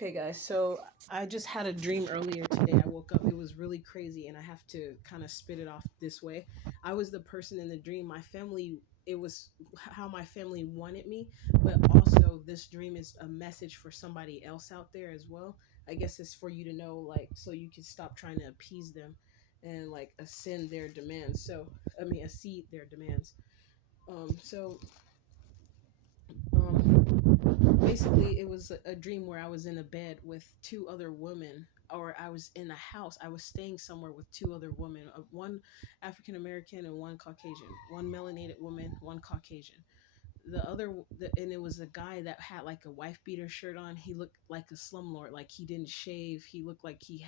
Okay, guys, so I just had a dream earlier today. I woke up, it was really crazy, and I have to kind of spit it off this way. I was the person in the dream. My family, it was how my family wanted me, but also this dream is a message for somebody else out there as well. I guess it's for you to know, like, so you can stop trying to appease them and like ascend their demands. Accede their demands. So basically it was a dream where I was in a bed with two other women, or I was in a house. I was staying somewhere with two other women, one African American and one Caucasian, one melanated woman, one Caucasian. And it was a guy that had like a wife beater shirt on. He looked like a slumlord, like he didn't shave. He looked like he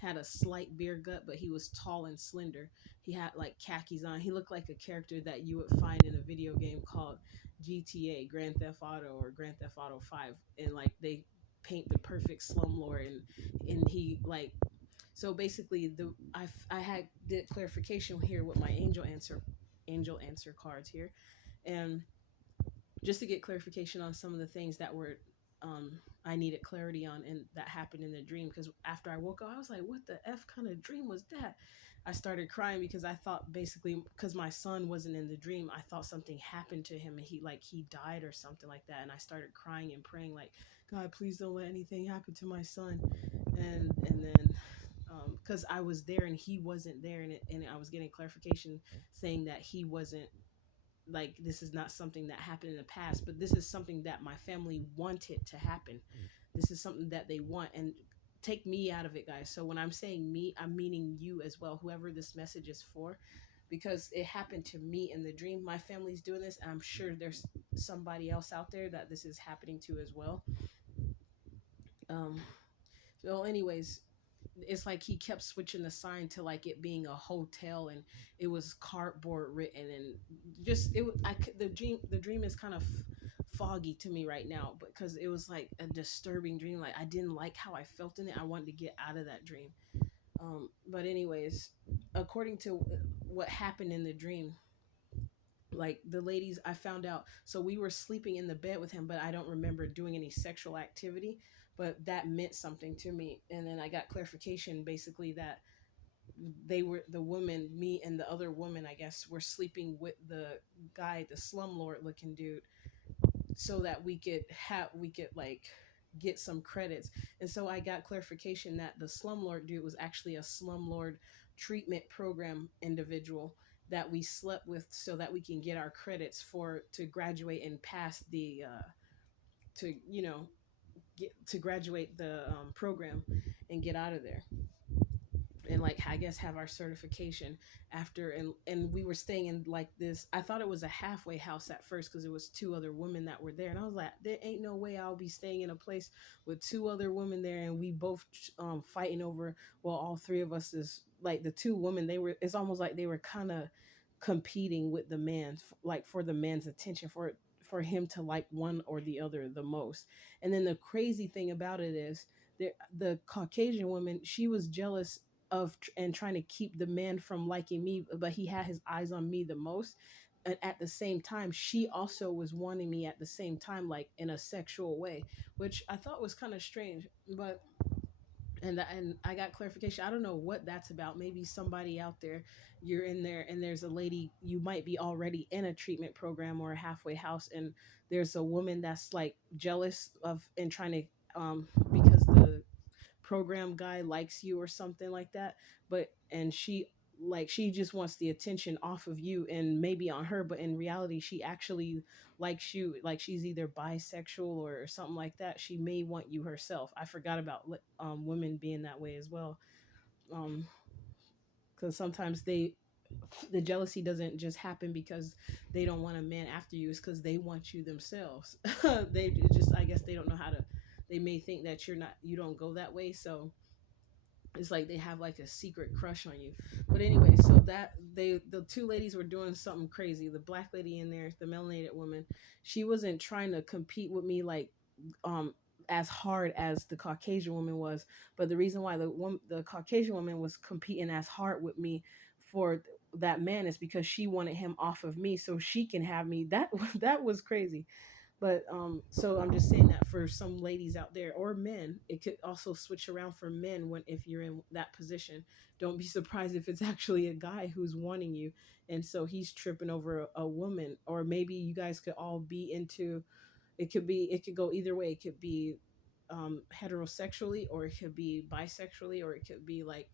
had a slight beer gut, but he was tall and slender. He had like khakis on. He looked like a character that you would find in a video game called GTA, Grand Theft Auto, or Grand Theft Auto 5. And like they paint the perfect slumlord, and he like, so basically I had did clarification here with my angel answer cards here, and just to get clarification on some of the things that were um I needed clarity on and that happened in the dream, because after I woke up I was like, what the f kind of dream was that? I started crying because I thought, basically, because my son wasn't in the dream, I thought something happened to him and he died or something like that, and I started crying and praying like, God, please don't let anything happen to my son. And then because I was there and he wasn't there, and I was getting clarification saying that he wasn't, like, this is not something that happened in the past, but this is something that my family wanted to happen. This is something that they want. And take me out of it, guys. So when I'm saying me, I'm meaning you as well, whoever this message is for, because it happened to me in the dream. My family's doing this, and I'm sure there's somebody else out there that this is happening to as well. um so anyways, it's like he kept switching the sign to like it being a hotel, and it was cardboard written, and just the dream is kind of foggy to me right now, because it was like a disturbing dream. Like, I didn't like how I felt in it. I wanted to get out of that dream. But anyways, according to what happened in the dream, like, the ladies, I found out, so we were sleeping in the bed with him, but I don't remember doing any sexual activity, but that meant something to me. And then I got clarification, basically, that they were the woman, me and the other woman, I guess, were sleeping with the guy, the slumlord looking dude, so that we could like get some credits. And so I got clarification that the slumlord dude was actually a slumlord treatment program individual that we slept with, so that we can get our credits for to graduate and pass the to get to graduate the program and get out of there, and like, I guess, have our certification after. And we were staying in like this, I thought it was a halfway house at first, because it was two other women that were there, and I was like, there ain't no way I'll be staying in a place with two other women there, and we both fighting over, well, all three of us is like, the two women, they were, it's almost like they were kind of competing with the man, like, for the man's attention, for him to like one or the other the most. And then the crazy thing about it is, the Caucasian woman, she was jealous of and trying to keep the man from liking me, but he had his eyes on me the most. And at the same time, she also was wanting me at the same time, like in a sexual way, which I thought was kind of strange. But and I got clarification. I don't know what that's about. Maybe somebody out there, you're in there and there's a lady, you might be already in a treatment program or a halfway house, and there's a woman that's like jealous of and trying to because the program guy likes you or something like that. But and she just wants the attention off of you and maybe on her, but in reality she actually likes you. Like, she's either bisexual or something like that. She may want you herself. I forgot about women being that way as well. um because sometimes the jealousy doesn't just happen because they don't want a man after you. It's because they want you themselves. They just, I guess, they don't know how to, they may think that you don't go that way, so it's like they have like a secret crush on you. But anyway, so that the two ladies were doing something crazy. The black lady in there, the melanated woman, she wasn't trying to compete with me like um as hard as the Caucasian woman was. But the reason why the Caucasian woman was competing as hard with me for that man is because she wanted him off of me so she can have me. That that was crazy. But so I'm just saying that for some ladies out there or men, it could also switch around for men when if you're in that position. Don't be surprised if it's actually a guy who's wanting you, and so he's tripping over a woman, or maybe you guys could all be into. It could go either way. It could be heterosexually, or it could be bisexually, or it could be like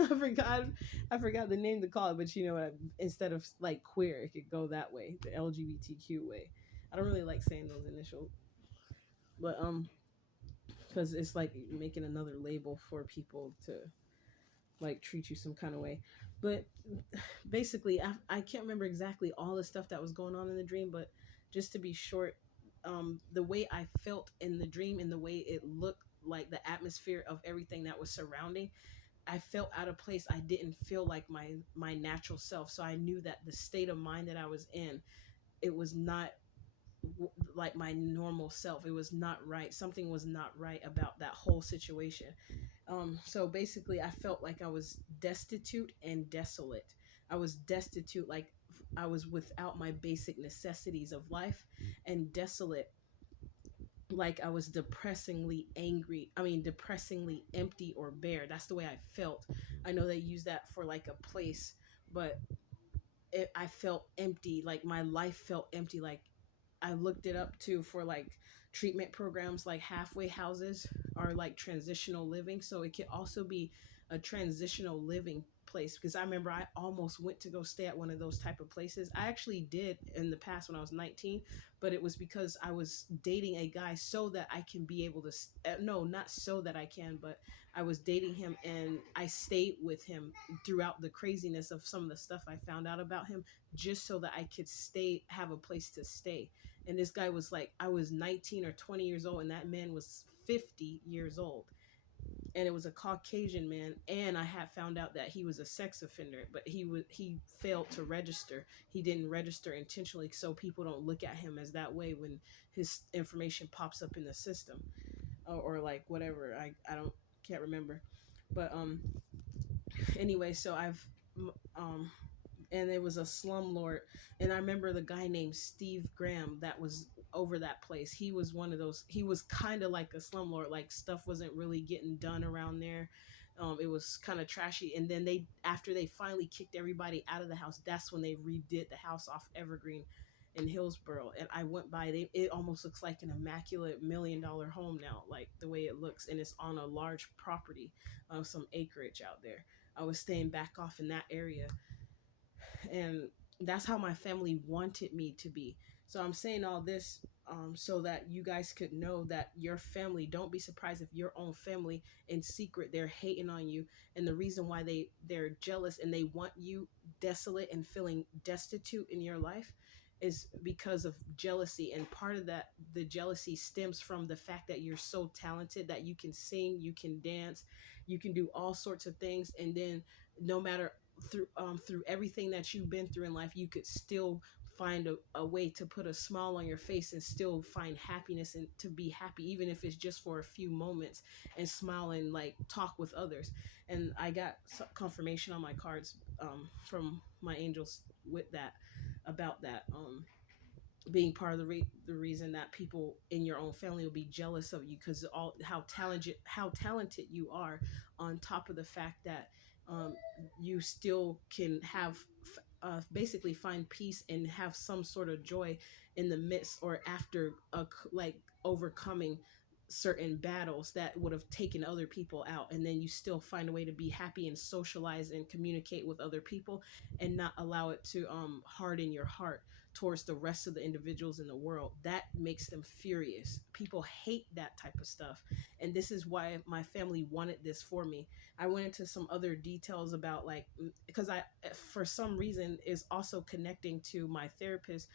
I forgot I forgot the name to call it, but you know what? Instead of like queer, it could go that way, the LGBTQ way. I don't really like saying those initials, but because it's like making another label for people to like treat you some kind of way. But basically, I can't remember exactly all the stuff that was going on in the dream, but just to be short, the way I felt in the dream and the way it looked, like the atmosphere of everything that was surrounding, I felt out of place. I didn't feel like my natural self. So I knew that the state of mind that I was in, it was not like my normal self. It was not right. Something was not right about that whole situation. So basically, I felt like I was destitute and desolate. I was destitute, like I was without my basic necessities of life, and desolate, like I was depressingly angry. I mean, depressingly empty or bare. That's the way I felt. I know they use that for like a place, but I felt empty. Like my life felt empty. Like I looked it up too for like treatment programs, like halfway houses are like transitional living. So it could also be a transitional living place, because I remember I almost went to go stay at one of those type of places. I actually did in the past when I was 19, but it was because I was dating a guy so that I can be able to no, not so that I can, but I was dating him and I stayed with him throughout the craziness of some of the stuff I found out about him, just so that I could stay, have a place to stay. And this guy was like, I was 19 or 20 years old and that man was 50 years old, and it was a Caucasian man. And I had found out that he was a sex offender, but he failed to register. He didn't register intentionally, so people don't look at him as that way when his information pops up in the system, or like whatever. I don't, can't remember, but anyway, so I've um and it was a slumlord. And I remember the guy named Steve Graham that was over that place. He was one of those. He was kind of like a slumlord. Like stuff wasn't really getting done around there. It was kind of trashy. And then they, after they finally kicked everybody out of the house, that's when they redid the house off Evergreen in Hillsboro. And I went by. It almost looks like an immaculate $1 million home now, like the way it looks, and it's on a large property, some acreage out there. I was staying back off in that area, and that's how my family wanted me to be. So I'm saying all this, so that you guys could know that your family, don't be surprised if your own family in secret they're hating on you, and the reason why they're jealous and they want you desolate and feeling destitute in your life is because of jealousy. And part of that, the jealousy stems from the fact that you're so talented, that you can sing, you can dance, you can do all sorts of things, and then no matter through everything that you've been through in life, you could still find a way to put a smile on your face and still find happiness and to be happy, even if it's just for a few moments, and smile and like talk with others. And I got confirmation on my cards from my angels with that, about that, being part of the reason that people in your own family will be jealous of you, because all how talented you are, on top of the fact that um, you still can have basically find peace and have some sort of joy in the midst or after like overcoming certain battles that would have taken other people out, and then you still find a way to be happy and socialize and communicate with other people, and not allow it to harden your heart towards the rest of the individuals in the world. That makes them furious. People hate that type of stuff. And this is why my family wanted this for me. I went into some other details about like, because I, for some reason, is also connecting to my therapist,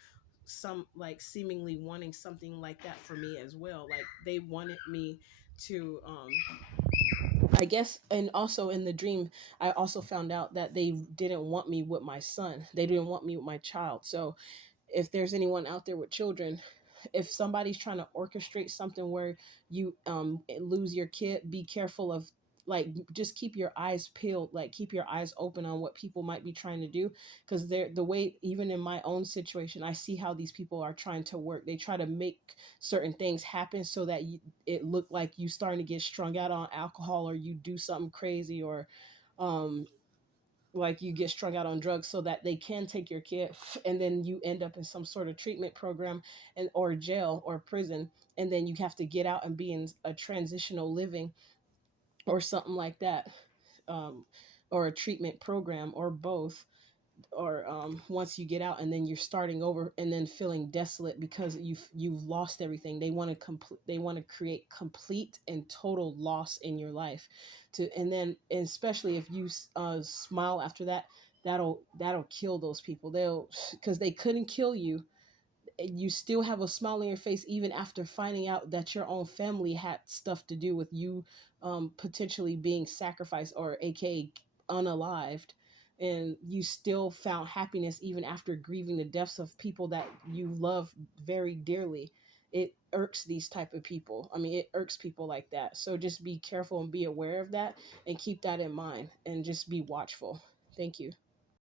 some like seemingly wanting something like that for me as well. Like they wanted me to I guess. And also in the dream, I also found out that they didn't want me with my son. They didn't want me with my child. So if there's anyone out there with children, if somebody's trying to orchestrate something where you lose your kid, be careful of like just keep your eyes peeled, like keep your eyes open on what people might be trying to do, because they're the way, even in my own situation, I see how these people are trying to work. They try to make certain things happen so that it look like you starting to get strung out on alcohol, or you do something crazy, or um like you get strung out on drugs so that they can take your kid, and then you end up in some sort of treatment program, and or jail or prison, and then you have to get out and be in a transitional living or something like that, um, or a treatment program, or both, or once you get out and then you're starting over and then feeling desolate because you've lost everything. They want to they want to create complete and total loss in your life, to and then especially if you smile after that, that'll kill those people. They'll, because they couldn't kill you, you still have a smile on your face even after finding out that your own family had stuff to do with you, potentially being sacrificed, or aka unalived, and you still found happiness even after grieving the deaths of people that you love very dearly. It irks these type of people. I mean, it irks people like that. So just be careful and be aware of that, and keep that in mind, and just be watchful. Thank you.